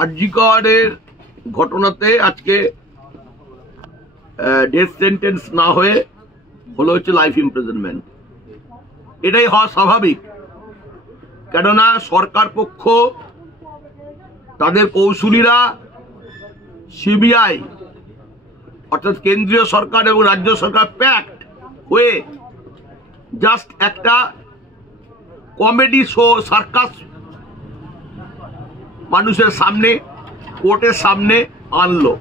আরজি করের ঘটনাতে আজকে ডেথ সেন্টেন্স না হয়ে হলো হচ্ছে লাইফ ইমপ্রিজনমেন্ট। এটাই হওয়া স্বাভাবিক, কেননা সরকার পক্ষ তাদের কৌশলীরা সিবিআই অর্থাৎ কেন্দ্রীয় সরকার এবং রাজ্য সরকার প্যাক্ট হয়ে জাস্ট একটা কমেডি শো সার্কাস মানুষের সামনে কোর্টের সামনে আনলো।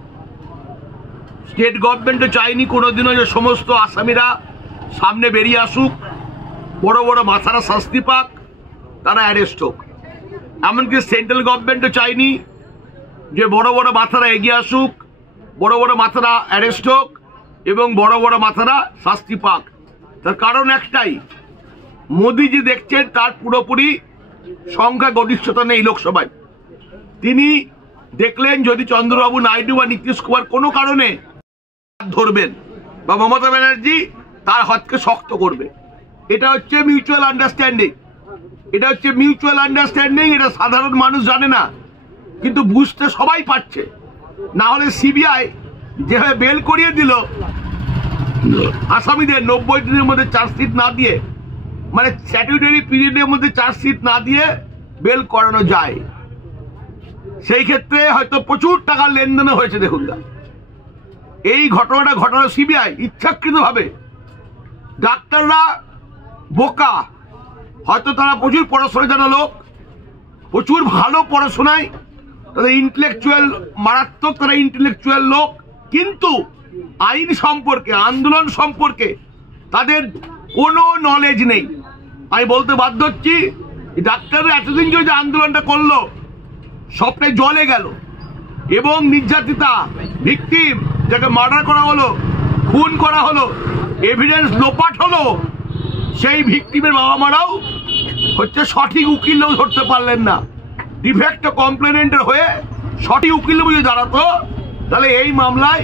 স্টেট গভর্নমেন্টও চায়নি কোনোদিনও যে সমস্ত আসামিরা সামনে বেরিয়ে আসুক, বড় বড় মাথারা শাস্তি পাক, তারা অ্যারেস্ট হোক। এমনকি সেন্ট্রাল গভর্নমেন্টও চায়নি যে বড় বড় মাথারা এগিয়ে আসুক, বড় বড় মাথারা অ্যারেস্ট হোক এবং বড় বড় মাথারা শাস্তি পাক। তার কারণ একটাই, মোদিজি দেখছেন তার পুরোপুরি সংখ্যা গরিষ্ঠতা নেই লোকসভায়। তিনি দেখলেন যদি চন্দ্রবাবু নাইডু বা নীতিশ কুমার কোনো কারণে ধরবেন বা মমতা ব্যানার্জি তার হাতকে শক্ত করবে, এটা হচ্ছে মিউচুয়াল আন্ডারস্ট্যান্ডিং। এটা সাধারণ মানুষ জানে না, কিন্তু বুঝতে সবাই পারছে। না হলে সিবিআই যেভাবে বেল করিয়ে দিল আসামিদের 90 দিনের মধ্যে চার্জশিট না দিয়ে, মানে স্ট্যাটিউটারি পিরিয়ডের মধ্যে চার্জশিট না দিয়ে বেল করানো যায়, সেই ক্ষেত্রে হয়তো প্রচুর টাকার লেনদেন হয়েছে। দেখুন না, এই ঘটনাটা ঘটানো সিবিআই ইচ্ছাকৃতভাবে। ডাক্তাররা বোকা, হয়তো তারা প্রচুর পড়াশোনা জানা লোক, প্রচুর ভালো পড়াশোনায় তাদের ইন্টেলেকচুয়াল মারাত্মক, তারা ইন্টেলেকচুয়াল লোক, কিন্তু আইন সম্পর্কে আন্দোলন সম্পর্কে তাদের কোনো নলেজ নেই। আমি বলতে বাধ্য হচ্ছি, ডাক্তাররা এতদিন যে আন্দোলনটা করলো সবটাই জলে গেল এবং নির্যাতিতা ভিকটিম যাকে মার্ডার করা হলো, খুন করা হলো, এভিডেন্স লোপাট হলো, সেই ভিকটিমের বাবা মারাও হচ্ছে সঠিক উকিল ধরতে পারলেন না। ডিফেক্ট কমপ্লেনেন্টের হয়ে সঠিক উকিল বুঝে দাঁড়াতো, তাহলে এই মামলায়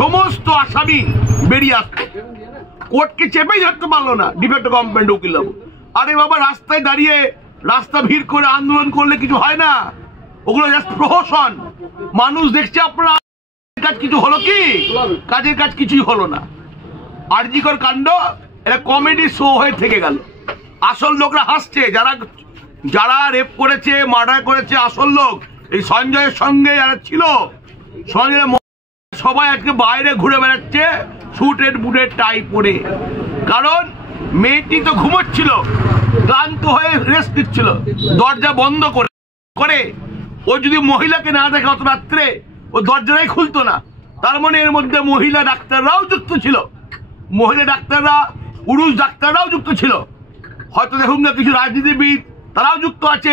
সমস্ত আসামি বেরিয়ে আসতো। কোর্টকে চেপেই ধরতে পারলো না ডিফেক্ট কমপ্লেন্ট উকিল। আরে বাবা, রাস্তায় দাঁড়িয়ে রাস্তা ভিড় করে আন্দোলন করলে কিছু হয় না, ওগুলো জাস্ট প্রহসন। মানুষ দেখছে আপনারা কাজ কিছু হলো কি? কাজের কাজ কিছুই হলো না। আরজি কর কাণ্ড এটা কমেডি শো হয়ে থেকে গেল। আসল লোকরা হাসছে, যারা রেপ করেছে, মার্ডার করেছে, আসল লোক এই সঞ্জয়ের সঙ্গে যারা ছিল, সঞ্জয় সবাই আজকে বাইরে ঘুরে বেড়াচ্ছে স্যুটের বুটের টাই পরে। কারণ মেয়েটি তো ঘুমোচ্ছিল, ক্লান্ত হয়ে রেস্ট নিচ্ছিল, দরজা বন্ধ করে ও যদি মহিলাকে না দেখে অত রাত্রে ও দরজাটাই খুলতো না। তার মানে এর মধ্যে মহিলা ডাক্তাররাও যুক্ত ছিল, মহিলা ডাক্তাররা, পুরুষ ডাক্তাররাও যুক্ত ছিল। হয়তো দেখুন না, কিছু রাজনীতিবিদ তারাও যুক্ত আছে,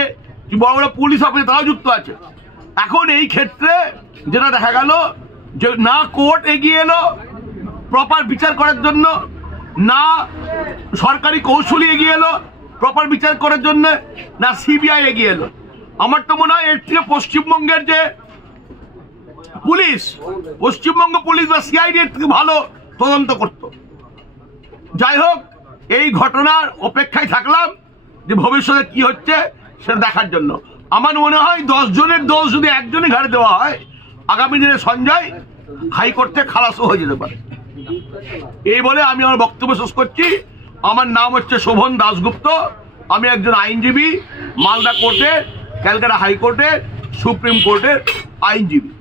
বড় বড় পুলিশ অফিসার তারাও যুক্ত আছে। এখন এই ক্ষেত্রে যেটা দেখা গেল যে না কোর্ট এগিয়ে এলো প্রপার বিচার করার জন্য, না সরকারি কৌশলী এগিয়ে এলো প্রপার বিচার করার জন্য, না সিবিআই এগিয়ে এলো। আমার তো মনে হয় এর থেকে পশ্চিমবঙ্গের যে পুলিশ, পশ্চিমবঙ্গ পুলিশ বা সিআইডি এর থেকে ভালো তদন্ত করত। যাই হোক, এই ঘটনার অপেক্ষায় থাকলাম যে ভবিষ্যতে কি হচ্ছে সেটা দেখার জন্য। আমার মনে হয় 10 জনের দোষ যদি একজনই ঘাড়ে দেওয়া হয়, আগামী দিনে সঞ্জয় হাইকোর্টে খালাসও হয়ে যেতে পারে। এই বলে আমি আমার বক্তব্য শেষ করছি। আমার নাম হচ্ছে শোভন দাশগুপ্ত, আমি একজন আইনজীবী, মালদা কোর্টে, ক্যালকাটা হাইকোর্টে, সুপ্রিম কোর্টের আইনজীবী।